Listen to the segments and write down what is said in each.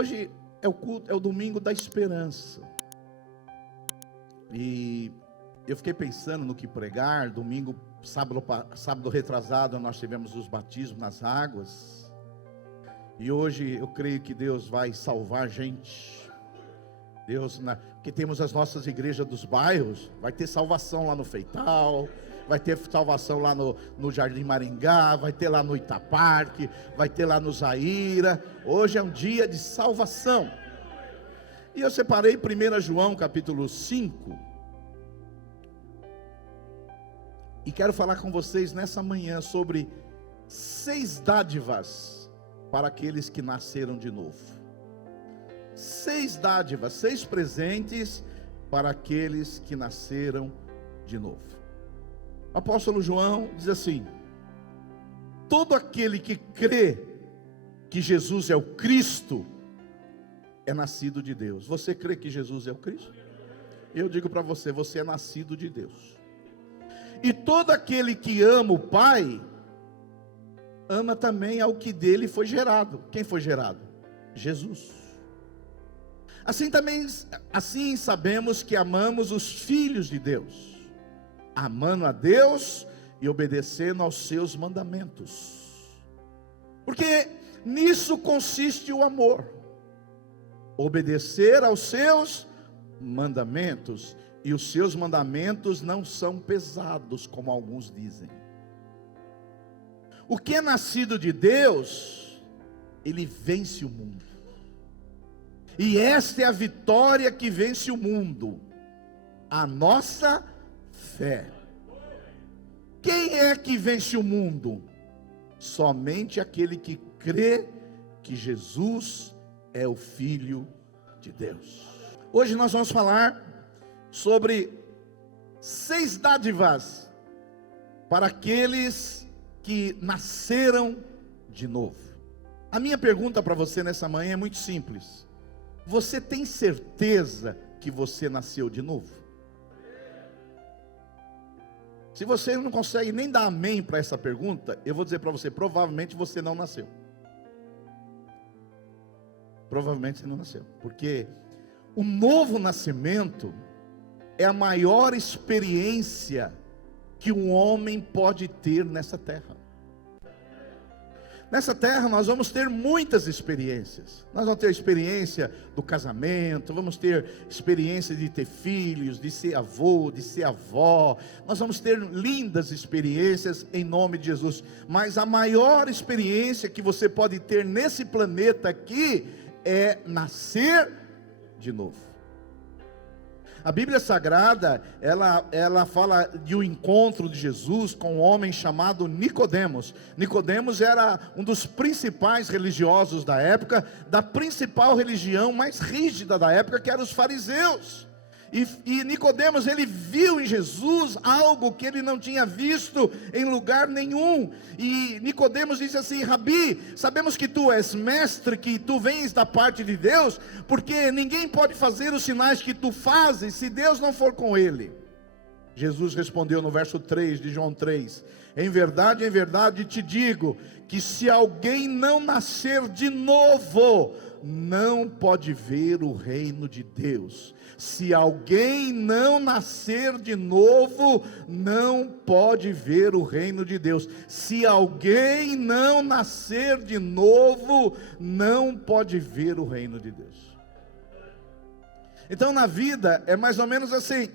Hoje é o culto, é o domingo da esperança. E eu fiquei pensando no que pregar. Domingo, sábado retrasado, nós tivemos os batismos nas águas. E hoje eu creio que Deus vai salvar gente. Porque temos as nossas igrejas dos bairros, vai ter salvação lá no Feital, vai ter salvação lá no Jardim Maringá, vai ter lá no Itaparque, vai ter lá no Zaira. Hoje é um dia de salvação. E eu separei 1 João capítulo 5. E quero falar com vocês nessa manhã sobre 6 dádivas para aqueles que nasceram de novo. 6 dádivas, 6 presentes para aqueles que nasceram de novo. O apóstolo João diz assim: todo aquele que crê que Jesus é o Cristo é nascido de Deus. Você crê que Jesus é o Cristo? Eu digo para você, você é nascido de Deus. E todo aquele que ama o Pai, ama também ao que dele foi gerado. Quem foi gerado? Jesus. Assim sabemos que amamos os filhos de Deus, amando a Deus e obedecendo aos seus mandamentos. Porque nisso consiste o amor, obedecer aos seus mandamentos. E os seus mandamentos não são pesados, como alguns dizem. O que é nascido de Deus, ele vence o mundo. E esta é a vitória que vence o mundo: a nossa fé. Quem é que vence o mundo? Somente aquele que crê que Jesus é o Filho de Deus. Hoje nós vamos falar sobre 6 dádivas para aqueles que nasceram de novo. A minha pergunta para você nessa manhã é muito simples: você tem certeza que você nasceu de novo? Se você não consegue nem dar amém para essa pergunta, eu vou dizer para você, provavelmente você não nasceu. Provavelmente você não nasceu, porque o novo nascimento é a maior experiência que um homem pode ter nessa terra. Nessa terra nós vamos ter muitas experiências. Nós vamos ter a experiência do casamento, vamos ter experiência de ter filhos, de ser avô, de ser avó. Nós vamos ter lindas experiências em nome de Jesus. Mas a maior experiência que você pode ter nesse planeta aqui é nascer de novo. A Bíblia Sagrada, ela fala de um encontro de Jesus com um homem chamado Nicodemos. Nicodemos era um dos principais religiosos da época, da principal religião mais rígida da época, que eram os fariseus. E Nicodemos, ele viu em Jesus algo que ele não tinha visto em lugar nenhum. E Nicodemos disse assim: Rabi, sabemos que tu és mestre, que tu vens da parte de Deus, porque ninguém pode fazer os sinais que tu fazes se Deus não for com ele. Jesus respondeu no verso 3 de João 3: em verdade te digo, que se alguém não nascer de novo, não pode ver o reino de Deus. Se alguém não nascer de novo, não pode ver o reino de Deus. Se alguém não nascer de novo, não pode ver o reino de Deus. Então na vida é mais ou menos assim: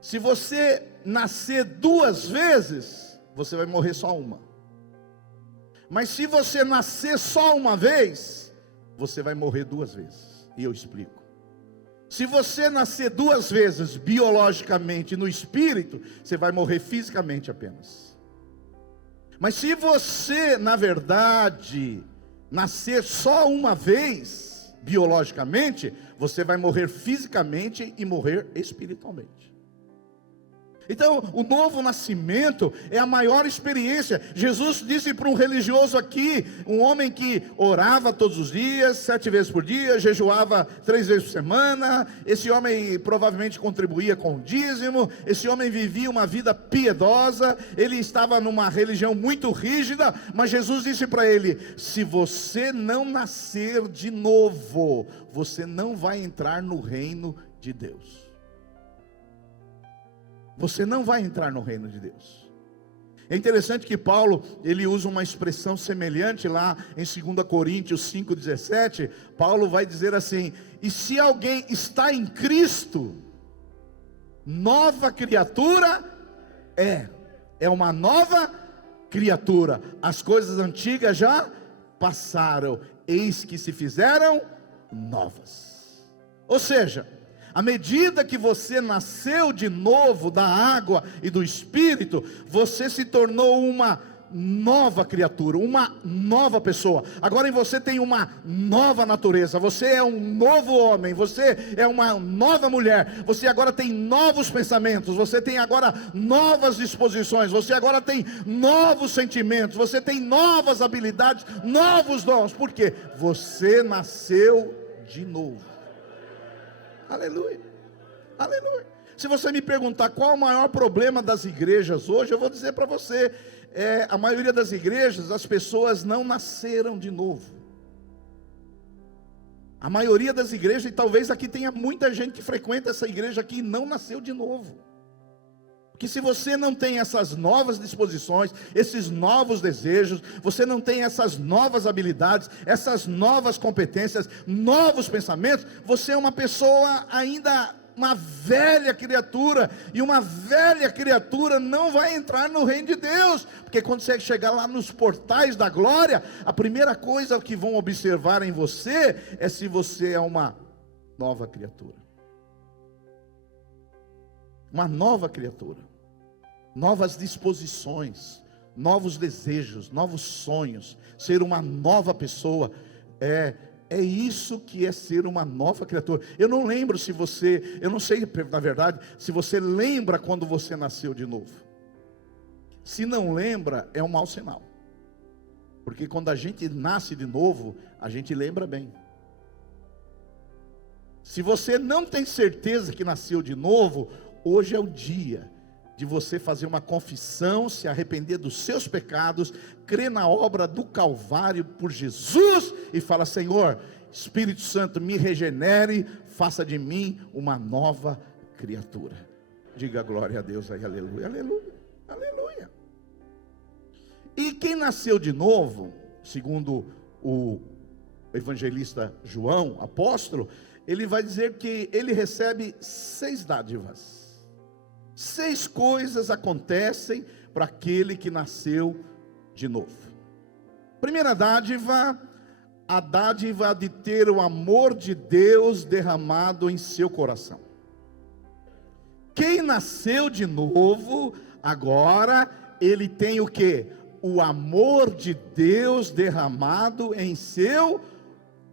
se você nascer 2 vezes, você vai morrer só uma. Mas se você nascer só uma vez, você vai morrer 2 vezes. E eu explico. Se você nascer 2 vezes biologicamente no espírito, você vai morrer fisicamente apenas. Mas se você, na verdade, nascer só uma vez biologicamente, você vai morrer fisicamente e morrer espiritualmente. Então, o novo nascimento é a maior experiência. Jesus disse para um religioso aqui, um homem que orava todos os dias, 7 vezes por dia, jejuava 3 vezes por semana. Esse homem provavelmente contribuía com o dízimo. Esse homem vivia uma vida piedosa. Ele estava numa religião muito rígida, mas Jesus disse para ele: se você não nascer de novo, você não vai entrar no reino de Deus. Você não vai entrar no reino de Deus. É interessante que Paulo, ele usa uma expressão semelhante lá em 2 Coríntios 5,17. Paulo vai dizer assim: e se alguém está em Cristo, nova criatura é uma nova criatura. As coisas antigas já passaram, eis que se fizeram novas. Ou seja, à medida que você nasceu de novo da água e do Espírito, você se tornou uma nova criatura, uma nova pessoa. Agora em você tem uma nova natureza. Você é um novo homem, você é uma nova mulher. Você agora tem novos pensamentos, você tem agora novas disposições, você agora tem novos sentimentos, você tem novas habilidades, novos dons. Por quê? Você nasceu de novo. Aleluia, aleluia. Se você me perguntar qual o maior problema das igrejas hoje, eu vou dizer para você, a maioria das igrejas, as pessoas não nasceram de novo. A maioria das igrejas, e talvez aqui tenha muita gente que frequenta essa igreja aqui e não nasceu de novo. Porque se você não tem essas novas disposições, esses novos desejos, você não tem essas novas habilidades, essas novas competências, novos pensamentos, você é uma pessoa ainda, uma velha criatura, e uma velha criatura não vai entrar no reino de Deus, porque quando você chegar lá nos portais da glória, a primeira coisa que vão observar em você é se você é uma nova criatura. Uma nova criatura, novas disposições, novos desejos, novos sonhos, ser uma nova pessoa, é isso que é ser uma nova criatura. Eu não lembro se você, eu não sei na verdade, se você lembra quando você nasceu de novo. Se não lembra, é um mau sinal, porque quando a gente nasce de novo, a gente lembra bem. Se você não tem certeza que nasceu de novo, hoje é o dia de você fazer uma confissão, se arrepender dos seus pecados, crer na obra do Calvário por Jesus e fala: Senhor, Espírito Santo, me regenere, faça de mim uma nova criatura. Diga glória a Deus aí, aleluia, aleluia, aleluia. E quem nasceu de novo, segundo o evangelista João, apóstolo, ele vai dizer que ele recebe 6 dádivas. 6 coisas acontecem para aquele que nasceu de novo. Primeira dádiva, a dádiva de ter o amor de Deus derramado em seu coração. Quem nasceu de novo, agora ele tem o quê? O amor de Deus derramado em seu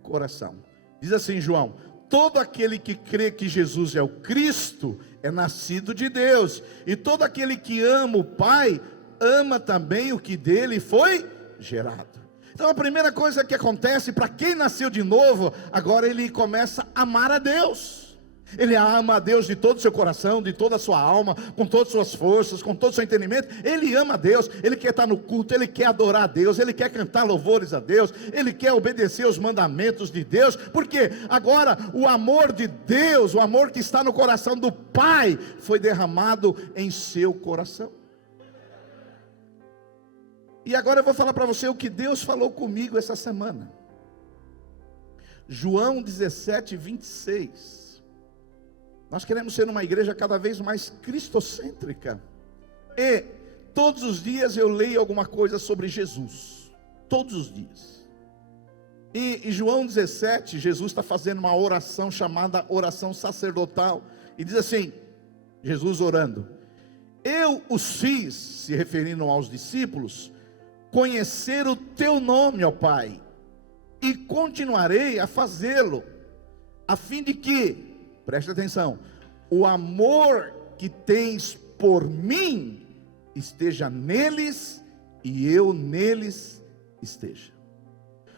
coração. Diz assim João: todo aquele que crê que Jesus é o Cristo é nascido de Deus, e todo aquele que ama o Pai, ama também o que dele foi gerado. Então a primeira coisa que acontece para quem nasceu de novo, agora ele começa a amar a Deus. Ele ama a Deus de todo o seu coração, de toda a sua alma, com todas as suas forças, com todo o seu entendimento. Ele ama a Deus, ele quer estar no culto, ele quer adorar a Deus, ele quer cantar louvores a Deus, ele quer obedecer os mandamentos de Deus, porque agora o amor de Deus, o amor que está no coração do Pai, foi derramado em seu coração. E agora eu vou falar para você o que Deus falou comigo essa semana. João 17, 26. Nós queremos ser uma igreja cada vez mais cristocêntrica. E todos os dias eu leio alguma coisa sobre Jesus. Todos os dias. E em João 17, Jesus está fazendo uma oração chamada oração sacerdotal. E diz assim, Jesus orando: eu os fiz, se referindo aos discípulos, conhecer o teu nome, ó Pai, e continuarei a fazê-lo, a fim de que, preste atenção, o amor que tens por mim esteja neles e eu neles esteja.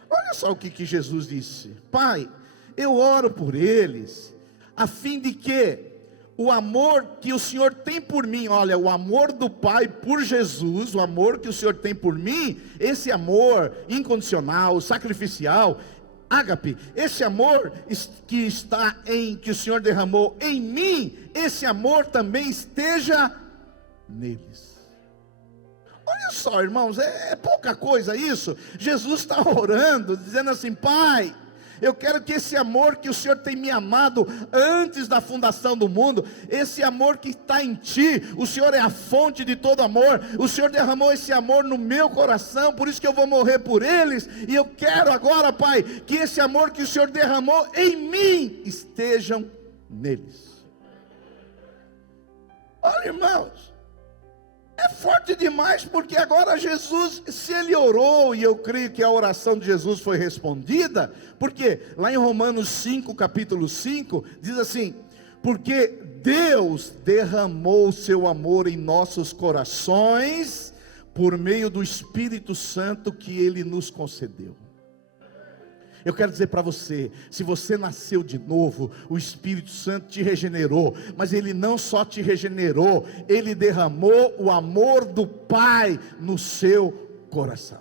Olha só o que Jesus disse: Pai, eu oro por eles, a fim de que o amor que o Senhor tem por mim, olha, o amor do Pai por Jesus, o amor que o Senhor tem por mim, esse amor incondicional, sacrificial, ágape, esse amor que que o Senhor derramou em mim, esse amor também esteja neles. Olha só, irmãos, é pouca coisa isso. Jesus está orando, dizendo assim: Pai, eu quero que esse amor que o Senhor tem me amado antes da fundação do mundo, esse amor que está em ti, o Senhor é a fonte de todo amor, o Senhor derramou esse amor no meu coração, por isso que eu vou morrer por eles, e eu quero agora, Pai, que esse amor que o Senhor derramou em mim, estejam neles. Olha, irmãos, é forte demais, porque agora Jesus, se ele orou, e eu creio que a oração de Jesus foi respondida, porque lá em Romanos 5, capítulo 5, diz assim: porque Deus derramou o seu amor em nossos corações, por meio do Espírito Santo que ele nos concedeu. Eu quero dizer para você, se você nasceu de novo, o Espírito Santo te regenerou, mas ele não só te regenerou, ele derramou o amor do Pai no seu coração.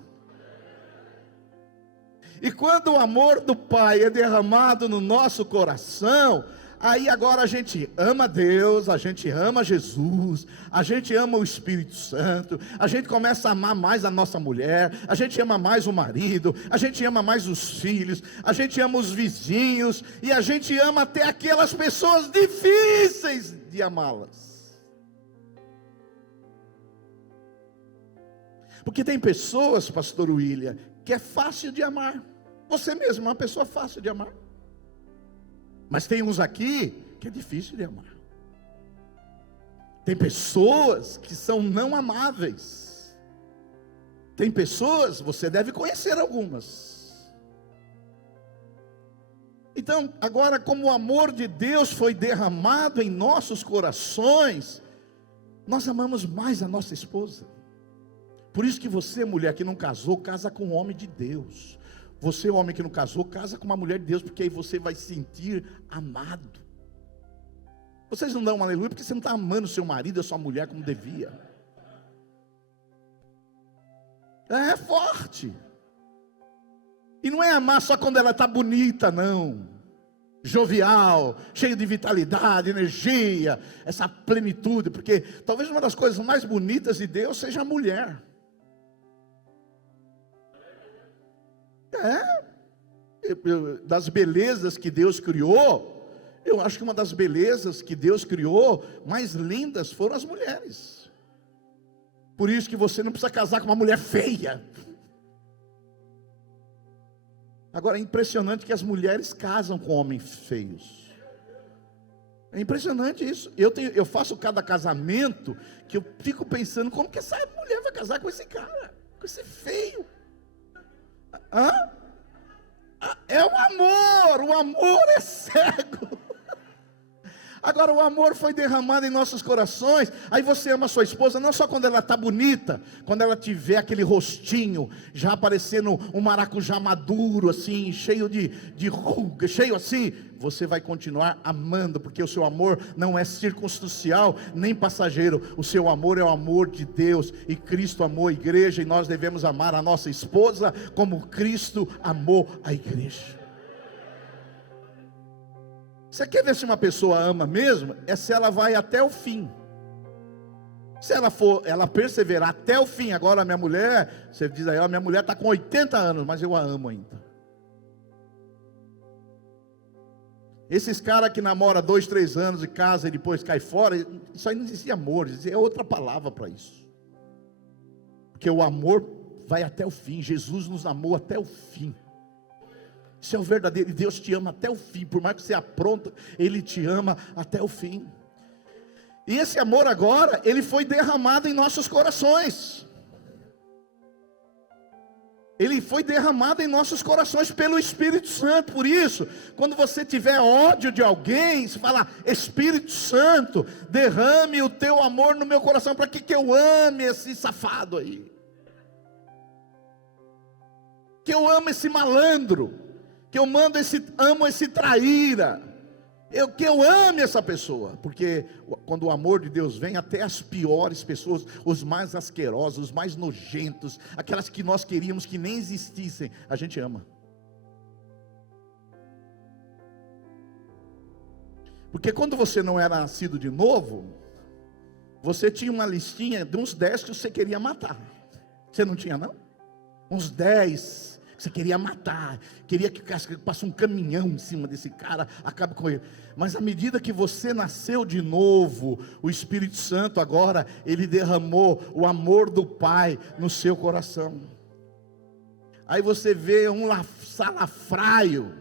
E quando o amor do Pai é derramado no nosso coração, aí agora a gente ama Deus, a gente ama Jesus, a gente ama o Espírito Santo, a gente começa a amar mais a nossa mulher, a gente ama mais o marido, a gente ama mais os filhos, a gente ama os vizinhos, e a gente ama até aquelas pessoas difíceis de amá-las. Porque tem pessoas, pastor William, que é fácil de amar. Você mesmo é uma pessoa fácil de amar. Mas tem uns aqui que é difícil de amar. Tem pessoas que são não amáveis. Tem pessoas, você deve conhecer algumas. Então, agora, como o amor de Deus foi derramado em nossos corações, nós amamos mais a nossa esposa. Por isso que você, mulher que não casou, casa com um homem de Deus. Você, homem que não casou, casa com uma mulher de Deus, porque aí você vai se sentir amado. Vocês não dão um aleluia, porque você não está amando seu marido, a sua mulher como devia. É forte. E não é amar só quando ela está bonita, não. Jovial, cheio de vitalidade, energia, essa plenitude, porque talvez uma das coisas mais bonitas de Deus seja a mulher. Das belezas que Deus criou, eu acho que uma das belezas que Deus criou mais lindas foram as mulheres. Por isso que você não precisa casar com uma mulher feia. Agora é impressionante que as mulheres casam com homens feios. É impressionante isso. Eu faço cada casamento que eu fico pensando, como que essa mulher vai casar com esse cara, com esse feio? É o amor é cego. Agora o amor foi derramado em nossos corações. Aí você ama a sua esposa não só quando ela está bonita, quando ela tiver aquele rostinho já aparecendo um maracujá maduro assim, cheio de ruga, cheio assim, você vai continuar amando, porque o seu amor não é circunstancial nem passageiro. O seu amor é o amor de Deus, e Cristo amou a igreja, e nós devemos amar a nossa esposa como Cristo amou a igreja. Você quer ver se uma pessoa ama mesmo? É se ela vai até o fim. Se ela perseverar até o fim. Agora a minha mulher, você diz a ela, minha mulher está com 80 anos, mas eu a amo ainda. Esses caras que namoram 2, 3 anos e casa e depois cai fora, isso aí não existe amor, é outra palavra para isso. Porque o amor vai até o fim. Jesus nos amou até o fim. Isso é o verdadeiro, e Deus te ama até o fim. Por mais que você apronta, Ele te ama até o fim. E esse amor agora, ele foi derramado em nossos corações. ele foi derramado em nossos corações pelo Espírito Santo. Por isso, quando você tiver ódio de alguém, você fala: Espírito Santo, derrame o teu amor no meu coração, para que eu ame esse safado aí, que eu amo esse malandro, que eu amo esse traíra, que eu ame essa pessoa. Porque quando o amor de Deus vem, até as piores pessoas, os mais asquerosos, os mais nojentos, aquelas que nós queríamos que nem existissem, a gente ama. Porque quando você não era nascido de novo, você tinha uma listinha de uns 10 que você queria matar. Você não tinha, não? Uns 10 que você queria matar, queria que passe um caminhão em cima desse cara, acabe com ele. Mas à medida que você nasceu de novo, o Espírito Santo agora, ele derramou o amor do Pai no seu coração. Aí você vê um salafraio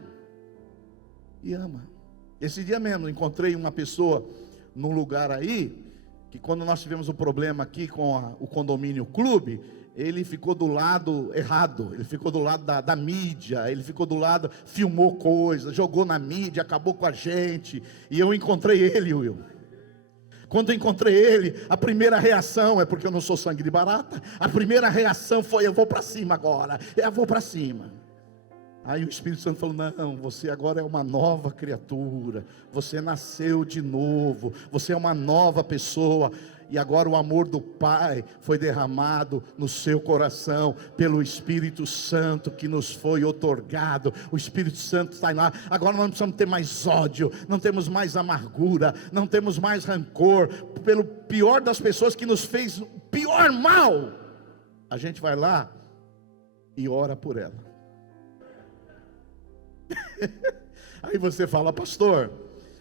e ama. Esse dia mesmo encontrei uma pessoa num lugar aí, que quando nós tivemos um problema aqui com o condomínio clube, ele ficou do lado errado, ele ficou do lado da mídia, ele ficou do lado, filmou coisas, jogou na mídia, acabou com a gente. E eu encontrei ele, Will. Quando eu encontrei ele, a primeira reação, é porque eu não sou sangue de barata, a primeira reação foi: eu vou para cima agora, eu vou para cima. Aí o Espírito Santo falou: não, você agora é uma nova criatura, você nasceu de novo, você é uma nova pessoa. E agora o amor do Pai foi derramado no seu coração, pelo Espírito Santo que nos foi outorgado. O Espírito Santo está lá. Agora nós não precisamos ter mais ódio, não temos mais amargura, não temos mais rancor, pelo pior das pessoas que nos fez o pior mal. A gente vai lá e ora por ela. Aí você fala: pastor,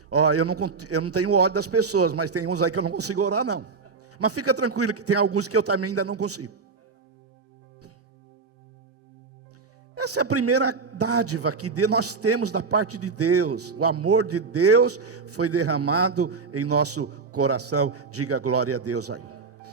ó, eu não tenho ódio das pessoas, mas tem uns aí que eu não consigo orar não. Mas fica tranquilo que tem alguns que eu também ainda não consigo. Essa é a primeira dádiva que nós temos da parte de Deus. O amor de Deus foi derramado em nosso coração. Diga glória a Deus aí.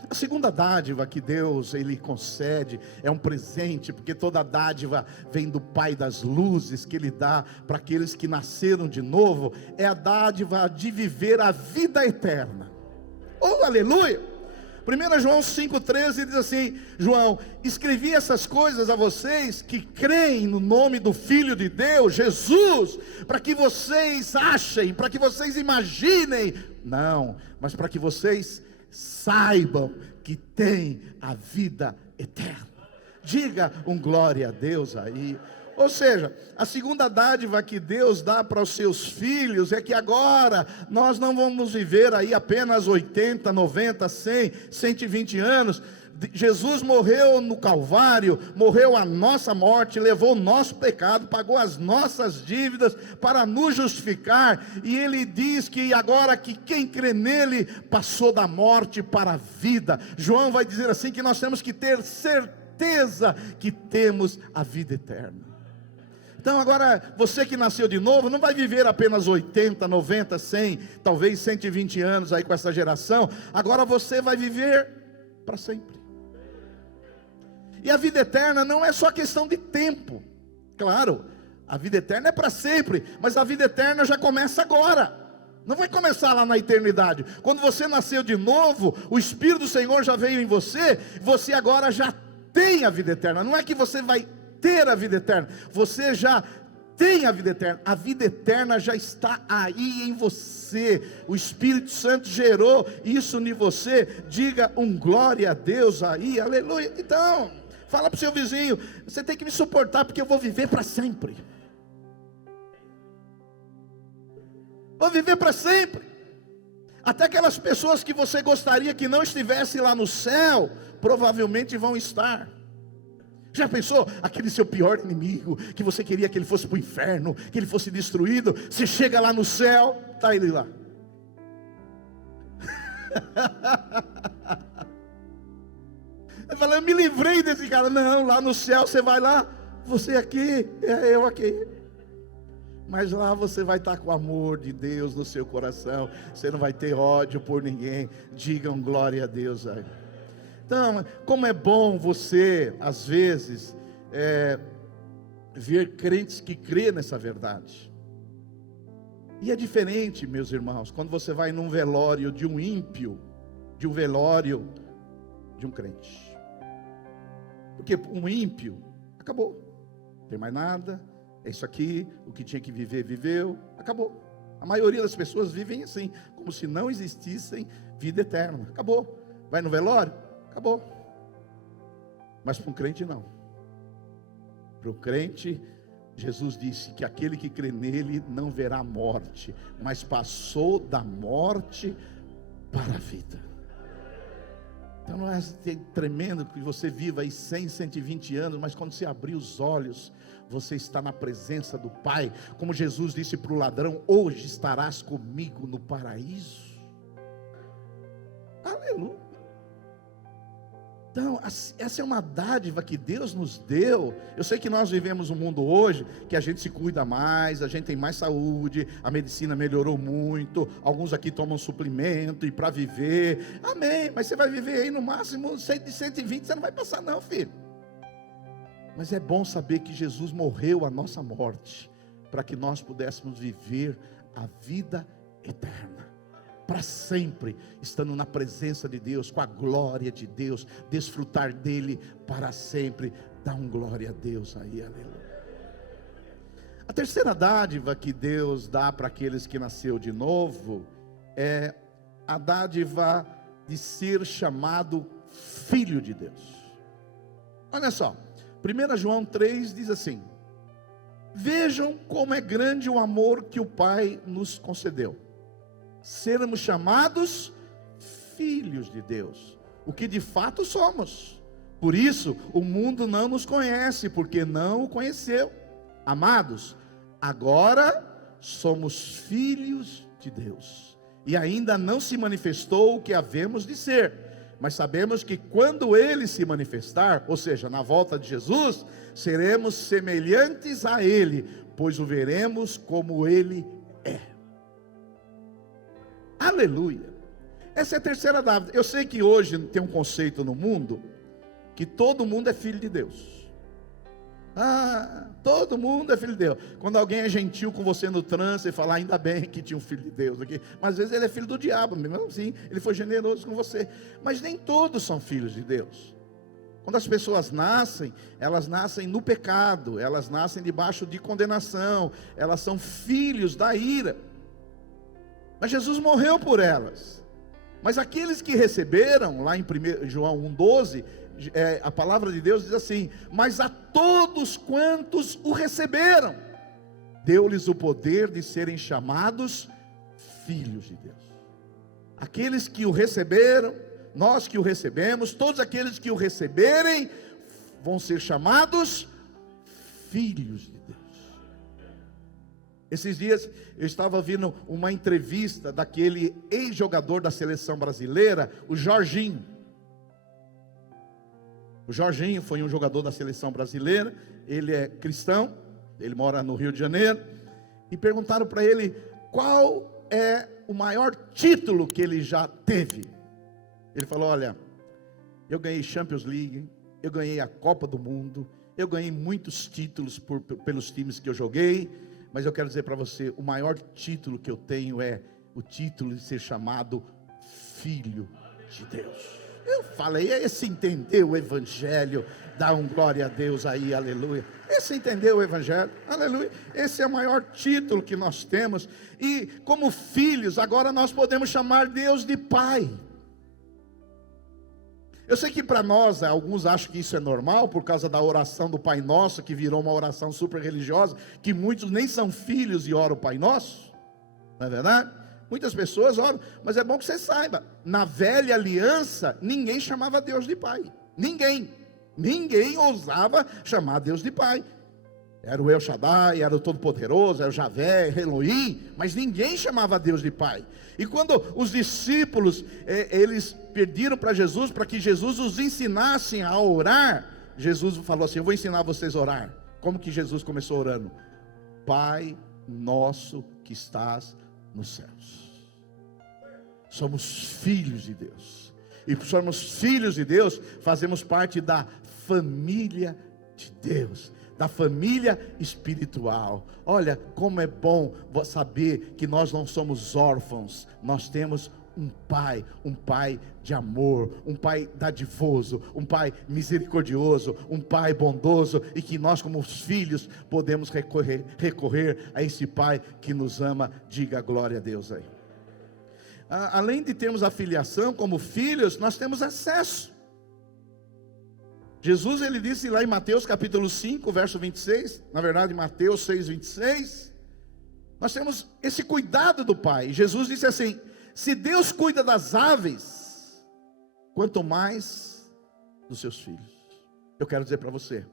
A segunda dádiva que Deus ele concede é um presente, porque toda dádiva vem do Pai das luzes, que Ele dá para aqueles que nasceram de novo. É a dádiva de viver a vida eterna. Oh, aleluia! 1 João 5,13 diz assim: João, escrevi essas coisas a vocês que creem no nome do Filho de Deus, Jesus, para que vocês achem, para que vocês imaginem, não, mas para que vocês saibam que tem a vida eterna. Diga um glória a Deus aí. Ou seja, a segunda dádiva que Deus dá para os seus filhos é que agora nós não vamos viver aí apenas 80, 90, 100, 120 anos. Jesus morreu no Calvário, morreu a nossa morte, levou o nosso pecado, pagou as nossas dívidas para nos justificar. E Ele diz que agora que quem crê nele passou da morte para a vida. João vai dizer assim que nós temos que ter certeza que temos a vida eterna. Então agora, você que nasceu de novo, não vai viver apenas 80, 90, 100, talvez 120 anos aí com essa geração. Agora você vai viver para sempre. E a vida eterna não é só questão de tempo. Claro, a vida eterna é para sempre, mas a vida eterna já começa agora. Não vai começar lá na eternidade. Quando você nasceu de novo, o Espírito do Senhor já veio em você, você agora já tem a vida eterna. Não é que você vai ter a vida eterna, você já tem a vida eterna. A vida eterna já está aí em você. O Espírito Santo gerou isso em você. Diga um glória a Deus aí, aleluia. Então, fala para o seu vizinho: você tem que me suportar, porque eu vou viver para sempre. Vou viver para sempre. Até aquelas pessoas que você gostaria que não estivesse lá no céu, provavelmente vão estar. Já pensou? Aquele seu pior inimigo, que você queria que ele fosse para o inferno, que ele fosse destruído. Você chega lá no céu, está ele lá. Eu falei: eu me livrei desse cara. Não, lá no céu você vai lá, você aqui, eu aqui. Mas lá você vai estar com o amor de Deus no seu coração. Você não vai ter ódio por ninguém. Digam glória a Deus aí. Então, como é bom você, às vezes, ver crentes que crê nessa verdade. E é diferente, meus irmãos, quando você vai num velório de um ímpio, de um velório de um crente. Porque um ímpio, acabou, não tem mais nada, é isso aqui, o que tinha que viver, viveu, acabou. A maioria das pessoas vivem assim, como se não existissem vida eterna, acabou. Vai no velório, acabou. Mas para um crente não. Para o crente, Jesus disse que aquele que crê nele não verá morte, mas passou da morte para a vida. Então não é tremendo que você viva aí 100, 120 anos, mas quando você abrir os olhos, você está na presença do Pai. Como Jesus disse para o ladrão: hoje estarás comigo no paraíso. Aleluia. Então, essa é uma dádiva que Deus nos deu. Eu sei que nós vivemos um mundo hoje que a gente se cuida mais, a gente tem mais saúde, a medicina melhorou muito, alguns aqui tomam suplemento e para viver, amém, mas você vai viver aí no máximo de 120, você não vai passar não, filho. Mas é bom saber que Jesus morreu a nossa morte, para que nós pudéssemos viver a vida eterna, para sempre, estando na presença de Deus, com a glória de Deus, desfrutar dele para sempre. Dá um glória a Deus aí, aleluia. A terceira dádiva que Deus dá para aqueles que nasceu de novo, é a dádiva de ser chamado filho de Deus. Olha só, 1 João 3 diz assim: vejam como é grande o amor que o Pai nos concedeu, sermos chamados filhos de Deus, o que de fato somos. Por isso o mundo não nos conhece, porque não o conheceu. Amados, agora somos filhos de Deus, e ainda não se manifestou o que havemos de ser, mas sabemos que quando Ele se manifestar, ou seja, na volta de Jesus, seremos semelhantes a Ele, pois o veremos como Ele é. Aleluia. Essa é a terceira dádiva. Eu sei que hoje tem um conceito no mundo que todo mundo é filho de Deus. Todo mundo é filho de Deus. Quando alguém é gentil com você no trânsito e fala: ainda bem que tinha um filho de Deus aqui. Mas às vezes ele é filho do diabo, mesmo assim, ele foi generoso com você. Mas nem todos são filhos de Deus. Quando as pessoas nascem, elas nascem no pecado, elas nascem debaixo de condenação, elas são filhos da ira. Mas Jesus morreu por elas. Mas aqueles que receberam, lá em 1 João 1,12, a palavra de Deus diz assim: mas a todos quantos o receberam, deu-lhes o poder de serem chamados filhos de Deus. Aqueles que o receberam, nós que o recebemos, todos aqueles que o receberem, vão ser chamados filhos de Deus. Esses dias eu estava ouvindo uma entrevista daquele ex-jogador da seleção brasileira, o Jorginho. O Jorginho foi um jogador da seleção brasileira, ele é cristão, ele mora no Rio de Janeiro, e perguntaram para ele qual é o maior título que ele já teve. Ele falou: olha, eu ganhei Champions League, eu ganhei a Copa do Mundo, eu ganhei muitos títulos pelos times que eu joguei, mas eu quero dizer para você, o maior título que eu tenho é o título de ser chamado filho de Deus. Eu falei: esse entendeu o Evangelho, dá um glória a Deus aí, aleluia. Esse entendeu o Evangelho, aleluia. Esse é o maior título que nós temos. E como filhos, agora nós podemos chamar Deus de Pai. Eu sei que para nós, alguns acham que isso é normal, por causa da oração do Pai Nosso, que virou uma oração super religiosa, que muitos nem são filhos e oram o Pai Nosso, não é verdade? Muitas pessoas oram, mas é bom que você saiba, na velha aliança, ninguém chamava Deus de Pai, ninguém ousava chamar Deus de Pai. Era o El Shaddai, era o Todo-Poderoso, era o Javé, Elohim, mas ninguém chamava Deus de Pai. E quando os discípulos, eles pediram para Jesus, para que Jesus os ensinasse a orar, Jesus falou assim: eu vou ensinar vocês a orar. Como que Jesus começou orando? Pai nosso que estás nos céus. Somos filhos de Deus. E somos filhos de Deus, fazemos parte da família de Deus, da família espiritual. Olha como é bom saber que nós não somos órfãos, nós temos um pai de amor, um pai dadivoso, um pai misericordioso, um pai bondoso, e que nós como filhos podemos recorrer a esse pai que nos ama. Diga glória a Deus aí. Além de termos a filiação como filhos, nós temos acesso. Jesus, ele disse lá em Mateus capítulo 5, verso 26, na verdade Mateus 6, 26, nós temos esse cuidado do Pai. Jesus disse assim: se Deus cuida das aves, quanto mais dos seus filhos. Eu quero dizer para você,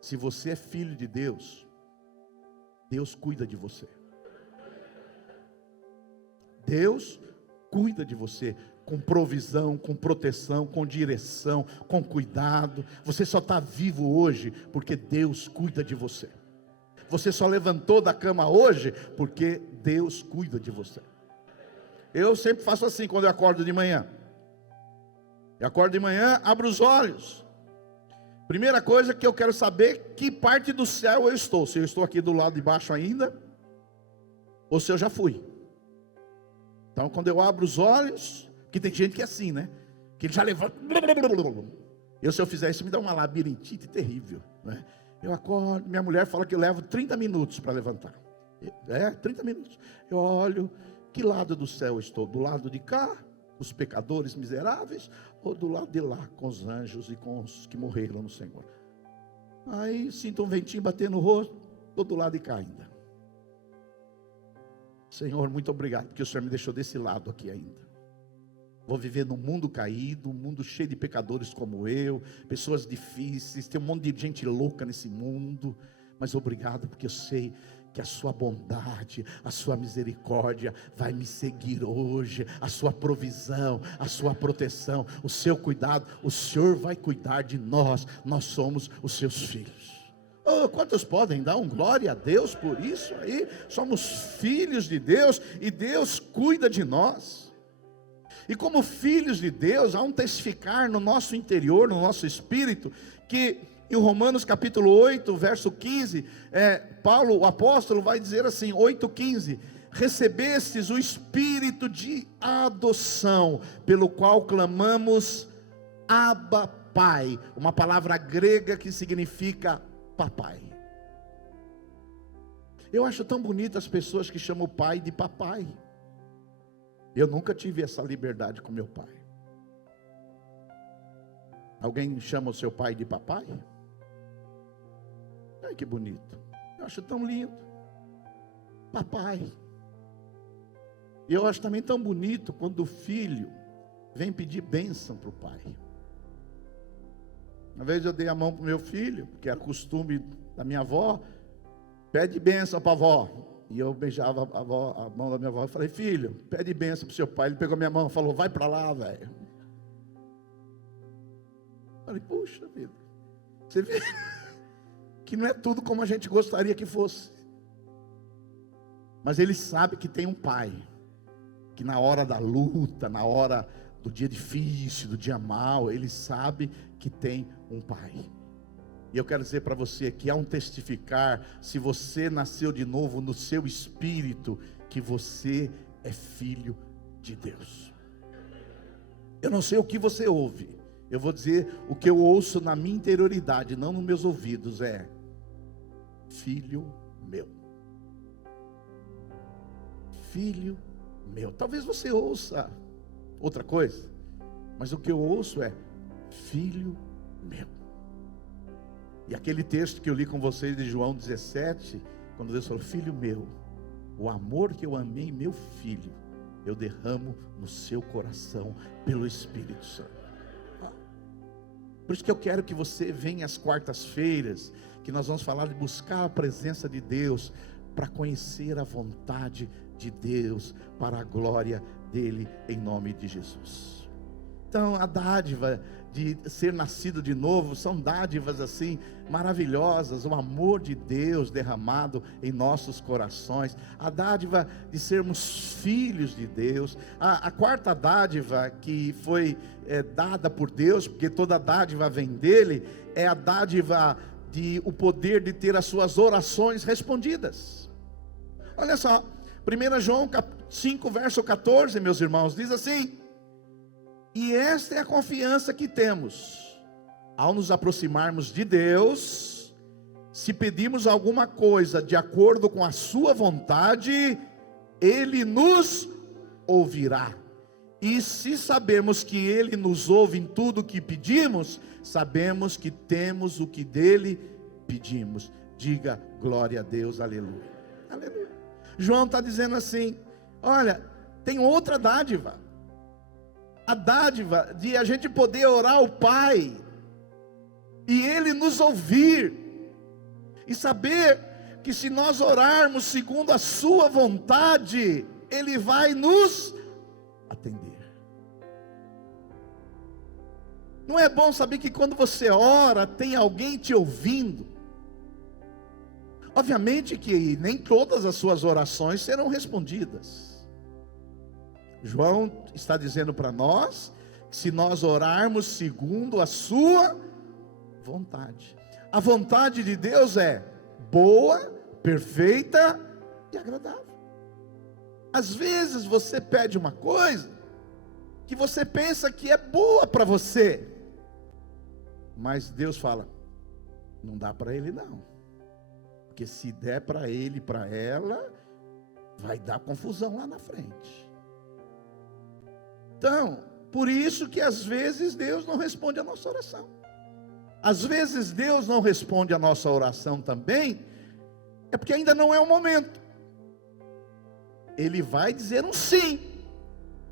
se você é filho de Deus, Deus cuida de você. Deus cuida de você, com provisão, com proteção, com direção, com cuidado. Você só está vivo hoje porque Deus cuida de você. Você só levantou da cama hoje porque Deus cuida de você. Eu sempre faço assim quando eu acordo de manhã. Eu acordo de manhã, abro os olhos. Primeira coisa que eu quero saber, que parte do céu eu estou. Se eu estou aqui do lado de baixo ainda, ou se eu já fui. Então quando eu abro os olhos, que tem gente que é assim, né? Que ele já levanta. Se eu fizer isso, me dá uma labirintite terrível, né? Eu acordo, minha mulher fala que eu levo 30 minutos para levantar. 30 minutos. Eu olho, que lado do céu eu estou? Do lado de cá, os pecadores miseráveis, ou do lado de lá, com os anjos e com os que morreram no Senhor? Aí sinto um ventinho bater no rosto, estou do lado de cá ainda. Senhor, muito obrigado, porque o Senhor me deixou desse lado aqui ainda. Vou viver num mundo caído, um mundo cheio de pecadores como eu, pessoas difíceis, tem um monte de gente louca nesse mundo, mas obrigado, porque eu sei que a sua bondade, a sua misericórdia vai me seguir hoje, a sua provisão, a sua proteção, o seu cuidado. O Senhor vai cuidar de nós, nós somos os seus filhos. Oh, quantos podem dar um glória a Deus por isso aí? Somos filhos de Deus e Deus cuida de nós. E como filhos de Deus, há um testificar no nosso interior, no nosso espírito, que em Romanos capítulo 8, verso 15, Paulo, o apóstolo, vai dizer assim, 8,15: recebestes o espírito de adoção, pelo qual clamamos, Abba, Pai. Uma palavra grega que significa papai. Eu acho tão bonito as pessoas que chamam o pai de papai. Eu nunca tive essa liberdade com meu pai. Alguém chama o seu pai de papai? Ai, que bonito. Eu acho tão lindo. Papai. E eu acho também tão bonito quando o filho vem pedir bênção para o pai. Uma vez eu dei a mão para o meu filho, porque era costume da minha avó. Pede bênção para a avó. E eu beijava a mão da minha avó e falei: filho, pede bênção para o seu pai. Ele pegou minha mão e falou: vai para lá, velho. Falei: puxa vida, você vê que não é tudo como a gente gostaria que fosse. Mas ele sabe que tem um pai, que na hora da luta, na hora do dia difícil, do dia mau, ele sabe que tem um pai. E eu quero dizer para você que há um testificar, se você nasceu de novo no seu espírito, que você é filho de Deus. Eu não sei o que você ouve, eu vou dizer o que eu ouço na minha interioridade, não nos meus ouvidos, é: filho meu. Filho meu. Talvez você ouça outra coisa, mas o que eu ouço é: filho meu. E aquele texto que eu li com vocês de João 17, quando Deus falou: filho meu, o amor que eu amei meu filho, eu derramo no seu coração pelo Espírito Santo. Por isso que eu quero que você venha às quartas-feiras, que nós vamos falar de buscar a presença de Deus, para conhecer a vontade de Deus, para a glória dele, em nome de Jesus. Então a dádiva de ser nascido de novo, são dádivas assim maravilhosas, o amor de Deus derramado em nossos corações, a dádiva de sermos filhos de Deus, a quarta dádiva que foi dada por Deus, porque toda dádiva vem dele, é a dádiva o poder de ter as suas orações respondidas. Olha só, 1 João 5, verso 14, meus irmãos, diz assim: e esta é a confiança que temos, ao nos aproximarmos de Deus, se pedirmos alguma coisa de acordo com a sua vontade, Ele nos ouvirá. E se sabemos que Ele nos ouve em tudo o que pedimos, sabemos que temos o que dele pedimos. Diga glória a Deus, aleluia. Aleluia. João está dizendo assim: olha, tem outra dádiva. A dádiva de a gente poder orar ao Pai e Ele nos ouvir, e saber que se nós orarmos segundo a sua vontade, Ele vai nos atender. Não é bom saber que quando você ora, tem alguém te ouvindo? Obviamente que nem todas as suas orações serão respondidas. João está dizendo para nós, que se nós orarmos segundo a sua vontade. A vontade de Deus é boa, perfeita e agradável. Às vezes você pede uma coisa que você pensa que é boa para você, mas Deus fala: não dá para ele não, porque se der para ele e para ela, vai dar confusão lá na frente. Então, por isso que às vezes Deus não responde a nossa oração. Às vezes Deus não responde a nossa oração também, é porque ainda não é o momento. Ele vai dizer um sim,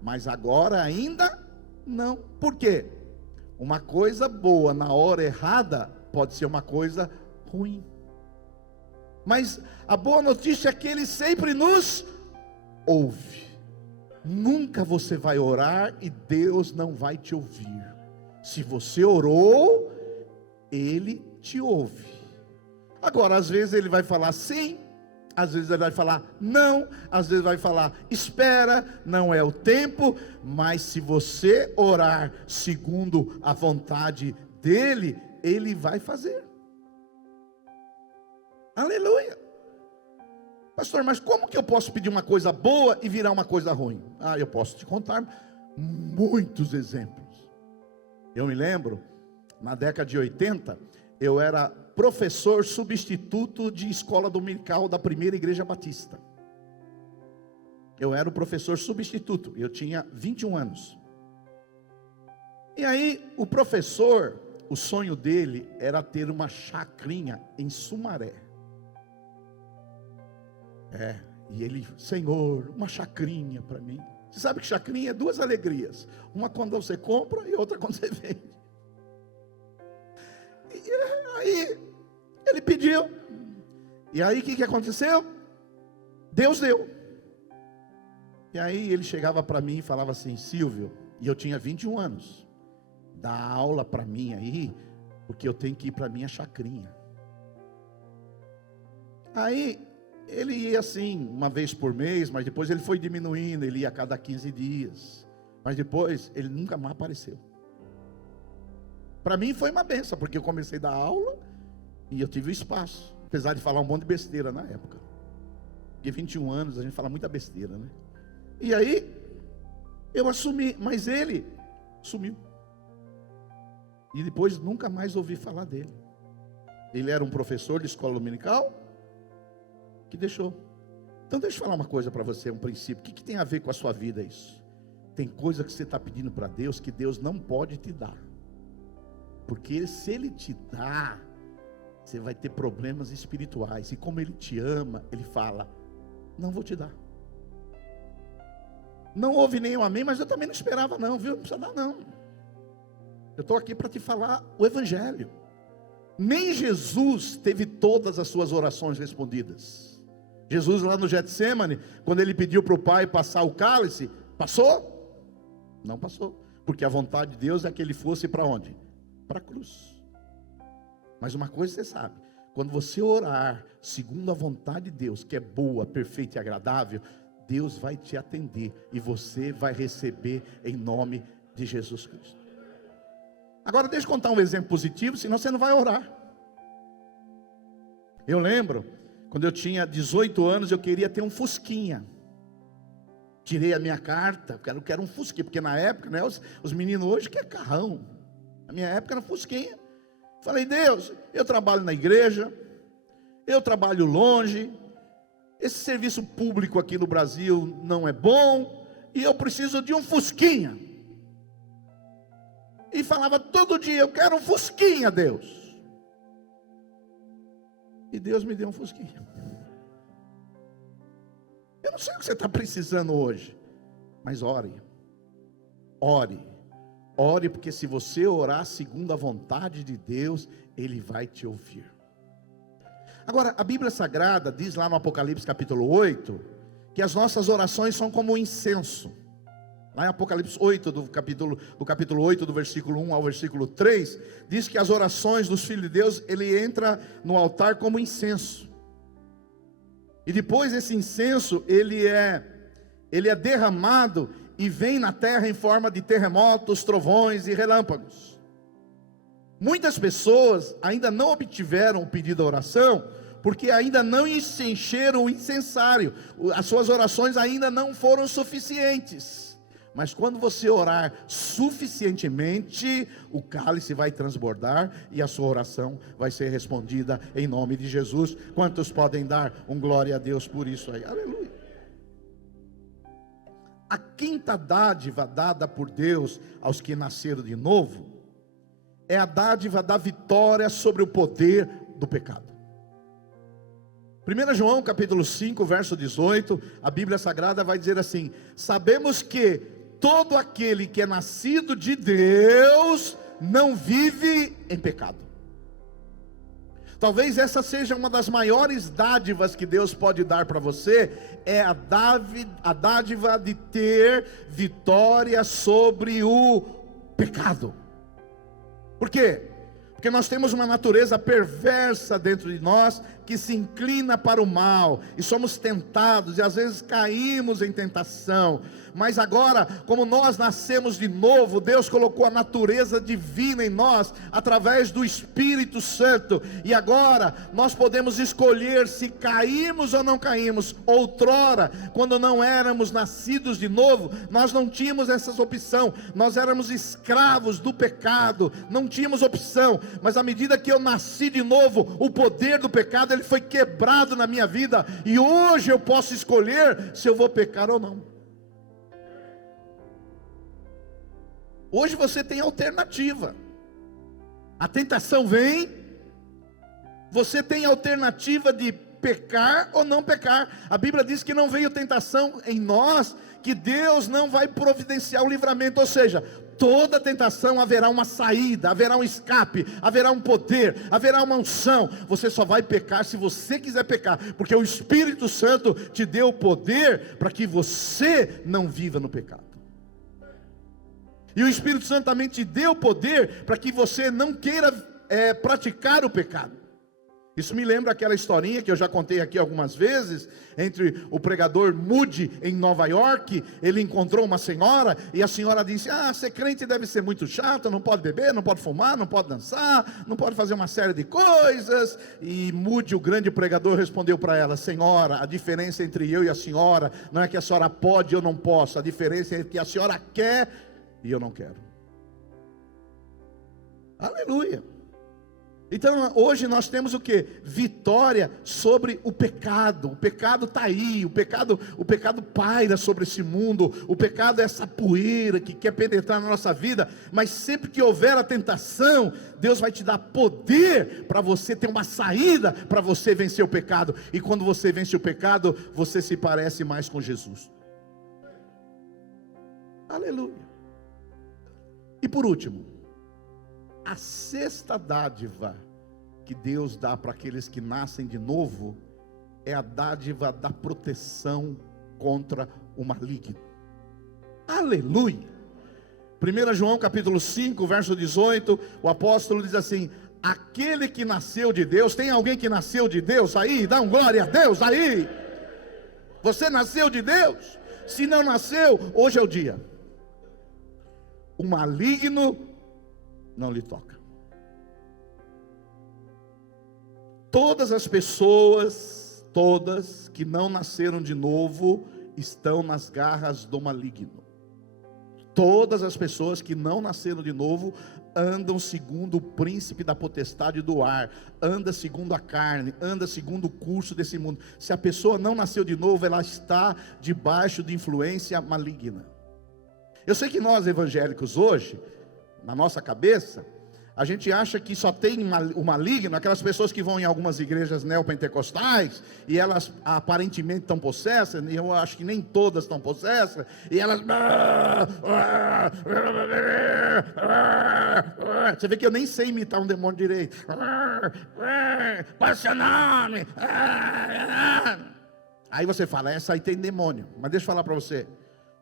mas agora ainda não. Por quê? Uma coisa boa na hora errada pode ser uma coisa ruim. Mas a boa notícia é que Ele sempre nos ouve. Nunca você vai orar e Deus não vai te ouvir. Se você orou, Ele te ouve. Agora, às vezes Ele vai falar sim, às vezes Ele vai falar não, às vezes vai falar espera, não é o tempo. Mas se você orar segundo a vontade dEle, Ele vai fazer. Aleluia. Pastor, mas como que eu posso pedir uma coisa boa e virar uma coisa ruim? Eu posso te contar muitos exemplos. Eu me lembro, na década de 80, eu era professor substituto de escola dominical da primeira igreja batista. Eu era o professor substituto, eu tinha 21 anos. E aí, o professor, o sonho dele era ter uma chacrinha em Sumaré. E ele: Senhor, uma chacrinha para mim. Você sabe que chacrinha é duas alegrias: uma quando você compra e outra quando você vende. E aí ele pediu. E aí o que aconteceu? Deus deu. E aí ele chegava para mim e falava assim: Silvio, e eu tinha 21 anos, dá aula para mim aí, porque eu tenho que ir para minha chacrinha. Aí ele ia assim, uma vez por mês, mas depois ele foi diminuindo, ele ia a cada 15 dias. Mas depois ele nunca mais apareceu. Para mim foi uma benção, porque eu comecei a dar aula e eu tive o espaço, apesar de falar um monte de besteira na época. Porque 21 anos a gente fala muita besteira, né? E aí eu assumi, mas ele sumiu. E depois nunca mais ouvi falar dele. Ele era um professor de escola dominical que deixou. Então deixa eu falar uma coisa para você, um princípio. O que tem a ver com a sua vida isso? Tem coisa que você está pedindo para Deus que Deus não pode te dar. Porque se Ele te dá, você vai ter problemas espirituais. E como Ele te ama, Ele fala: não vou te dar. Não houve nenhum amém, mas eu também não esperava não, viu? Não precisa dar não. Eu estou aqui para te falar o Evangelho. Nem Jesus teve todas as suas orações respondidas. Jesus lá no Getsêmani, quando ele pediu para o Pai passar o cálice, passou? Não passou, porque a vontade de Deus é que ele fosse para onde? Para a cruz. Mas uma coisa você sabe: quando você orar segundo a vontade de Deus, que é boa, perfeita e agradável, Deus vai te atender e você vai receber em nome de Jesus Cristo. Agora deixa eu contar um exemplo positivo, senão você não vai orar. Eu lembro, quando eu tinha 18 anos, eu queria ter um Fusquinha. Tirei a minha carta, quero um Fusquinha, porque na época, né, os meninos hoje querem carrão. Na minha época era Fusquinha. Falei, Deus, eu trabalho na igreja, eu trabalho longe, esse serviço público aqui no Brasil não é bom, e eu preciso de um Fusquinha. E falava todo dia, eu quero um Fusquinha, Deus. E Deus me deu um Fusquinha. Eu não sei o que você está precisando hoje, mas ore, porque se você orar segundo a vontade de Deus, Ele vai te ouvir. Agora, a Bíblia Sagrada diz lá no Apocalipse capítulo 8, que as nossas orações são como um incenso. Lá em Apocalipse 8, do capítulo 8, do versículo 1 ao versículo 3, diz que as orações dos filhos de Deus, ele entra no altar como incenso. E depois esse incenso, ele é derramado e vem na terra em forma de terremotos, trovões e relâmpagos. Muitas pessoas ainda não obtiveram o pedido da oração, porque ainda não encheram o incensário. As suas orações ainda não foram suficientes. Mas quando você orar suficientemente, o cálice vai transbordar e a sua oração vai ser respondida em nome de Jesus. Quantos podem dar glória a Deus por isso aí? Aleluia. A quinta dádiva dada por Deus aos que nasceram de novo é a dádiva da vitória sobre o poder do pecado. 1 João capítulo 5, verso 18, a Bíblia Sagrada vai dizer assim: sabemos que todo aquele que é nascido de Deus não vive em pecado. Talvez essa seja uma das maiores dádivas que Deus pode dar para você, é a dádiva de ter vitória sobre o pecado. Por quê? Porque nós temos uma natureza perversa dentro de nós, que se inclina para o mal, e somos tentados, e às vezes caímos em tentação. Mas agora, como nós nascemos de novo, Deus colocou a natureza divina em nós, através do Espírito Santo, e agora nós podemos escolher se caímos ou não caímos. Outrora, quando não éramos nascidos de novo, nós não tínhamos essa opção, nós éramos escravos do pecado, não tínhamos opção. Mas à medida que eu nasci de novo, o poder do pecado, ele foi quebrado na minha vida, e hoje eu posso escolher se eu vou pecar ou não. Hoje você tem alternativa. A tentação vem, você tem alternativa de pecar ou não pecar. A Bíblia diz que não veio tentação em nós, que Deus não vai providenciar o livramento. Ou seja, toda tentação haverá uma saída, haverá um escape, haverá um poder, haverá uma unção. Você só vai pecar se você quiser pecar, porque o Espírito Santo te deu o poder para que você não viva no pecado. E o Espírito Santo também te deu poder para que você não queira praticar o pecado. Isso me lembra aquela historinha que eu já contei aqui algumas vezes, entre o pregador Moody em Nova York. Ele encontrou uma senhora, e a senhora disse: ser crente deve ser muito chato, não pode beber, não pode fumar, não pode dançar, não pode fazer uma série de coisas. E Moody, o grande pregador, respondeu para ela: senhora, a diferença entre eu e a senhora não é que a senhora pode e eu não posso, a diferença é que a senhora quer e eu não quero. Aleluia. Então hoje nós temos o que? Vitória sobre o pecado. O pecado está aí, o pecado paira sobre esse mundo. O pecado é essa poeira que quer penetrar na nossa vida. Mas sempre que houver a tentação, Deus vai te dar poder para você ter uma saída, para você vencer o pecado. E quando você vence o pecado, você se parece mais com Jesus. Aleluia. E por último, a sexta dádiva que Deus dá para aqueles que nascem de novo é a dádiva da proteção contra o maligno. Aleluia. 1 João capítulo 5, verso 18, o apóstolo diz assim: aquele que nasceu de Deus. Tem alguém que nasceu de Deus aí? Dá glória a Deus aí. Você nasceu de Deus? Se não nasceu, hoje é o dia. O maligno não lhe toca. Todas as pessoas, todas que não nasceram de novo, estão nas garras do maligno. Todas as pessoas que não nasceram de novo andam segundo o príncipe da potestade do ar, anda segundo a carne, anda segundo o curso desse mundo. Se a pessoa não nasceu de novo, ela está debaixo de influência maligna. Eu sei que nós evangélicos hoje, na nossa cabeça, a gente acha que só tem o maligno, aquelas pessoas que vão em algumas igrejas neopentecostais, e elas aparentemente estão possessas, e eu acho que nem todas estão possessas, e elas... Você vê que eu nem sei imitar um demônio direito. Qual é o seu nome? Aí você fala, essa aí tem demônio. Mas deixa eu falar para você,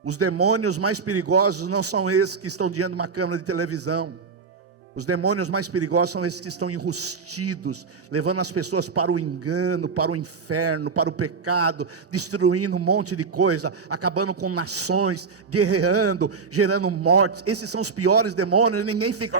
os demônios mais perigosos não são esses que estão diante de uma câmera de televisão. Os demônios mais perigosos são esses que estão enrustidos, levando as pessoas para o engano, para o inferno, para o pecado, destruindo um monte de coisa, acabando com nações, guerreando, gerando mortes. Esses são os piores demônios. Ninguém fica...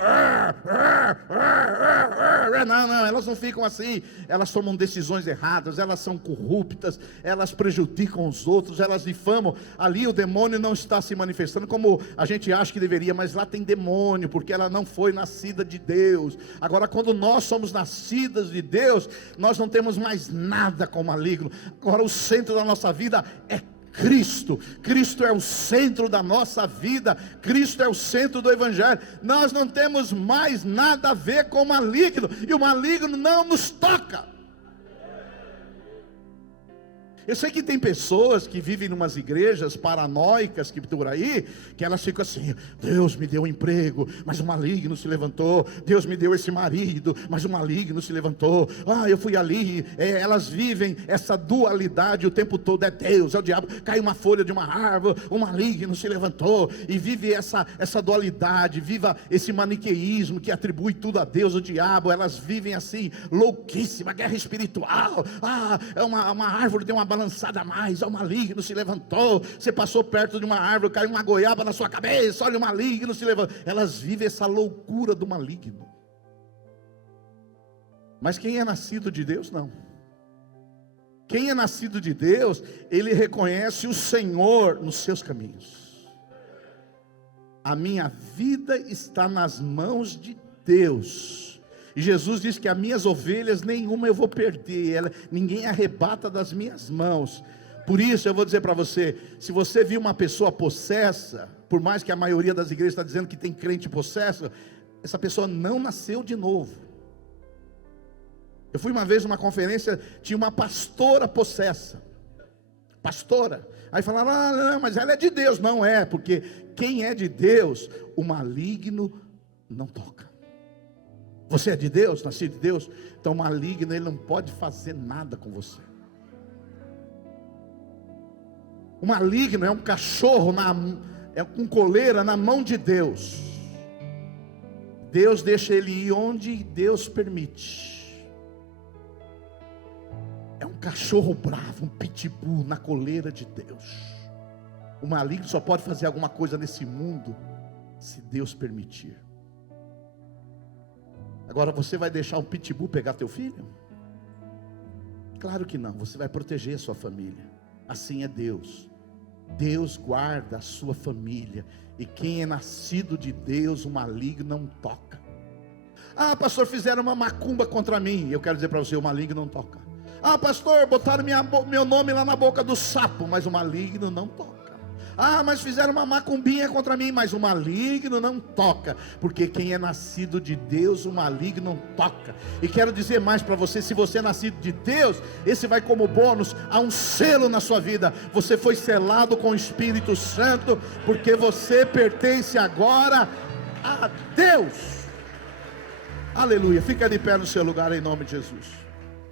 Não, elas não ficam assim. Elas tomam decisões erradas, elas são corruptas, elas prejudicam os outros, elas difamam. Ali o demônio não está se manifestando como a gente acha que deveria, mas lá tem demônio, porque ela não foi nascida de Deus. Agora, quando nós somos nascidas de Deus, nós não temos mais nada com o maligno. Agora o centro da nossa vida é Cristo. Cristo é o centro da nossa vida. Cristo é o centro do Evangelho. Nós não temos mais nada a ver com o maligno, e o maligno não nos toca. Eu sei que tem pessoas que vivem em umas igrejas paranoicas que por aí, que elas ficam assim: Deus me deu um emprego, mas o maligno se levantou. Deus me deu esse marido, mas o maligno se levantou. Eu fui ali. Elas vivem essa dualidade o tempo todo: é Deus, é o diabo. Cai uma folha de uma árvore, o maligno se levantou. E vive essa dualidade, viva esse maniqueísmo que atribui tudo a Deus, o diabo. Elas vivem assim, louquíssima, guerra espiritual. É uma árvore, deu uma balançada a mais, o maligno se levantou. Você passou perto de uma árvore, caiu uma goiaba na sua cabeça, olha, o maligno se levantou. Elas vivem essa loucura do maligno. Mas quem é nascido de Deus, não. Quem é nascido de Deus, ele reconhece o Senhor nos seus caminhos. A minha vida está nas mãos de Deus. E Jesus diz que as minhas ovelhas, nenhuma eu vou perder, ninguém arrebata das minhas mãos. Por isso eu vou dizer para você, se você viu uma pessoa possessa, por mais que a maioria das igrejas está dizendo que tem crente possesso, essa pessoa não nasceu de novo. Eu fui uma vez numa conferência, tinha uma pastora possessa. Pastora. Aí falaram, não, mas ela é de Deus. Não é, porque quem é de Deus, o maligno não toca. Você é de Deus, nascido de Deus, então o maligno, ele não pode fazer nada com você. O maligno é um cachorro, com coleira na mão de Deus. Deus deixa ele ir onde Deus permite. É um cachorro bravo, um pitbull na coleira de Deus. O maligno só pode fazer alguma coisa nesse mundo se Deus permitir. Agora, você vai deixar um pitbull pegar teu filho? Claro que não. Você vai proteger a sua família. Assim é Deus. Deus guarda a sua família. E quem é nascido de Deus, o maligno não toca. Pastor, fizeram uma macumba contra mim. Eu quero dizer para você, o maligno não toca. Pastor, botaram meu nome lá na boca do sapo. Mas o maligno não toca. Mas fizeram uma macumbinha contra mim, mas o maligno não toca, porque quem é nascido de Deus, o maligno não toca. E quero dizer mais para você, se você é nascido de Deus, esse vai como bônus, há um selo na sua vida, você foi selado com o Espírito Santo, porque você pertence agora a Deus. Aleluia, fica de pé no seu lugar em nome de Jesus.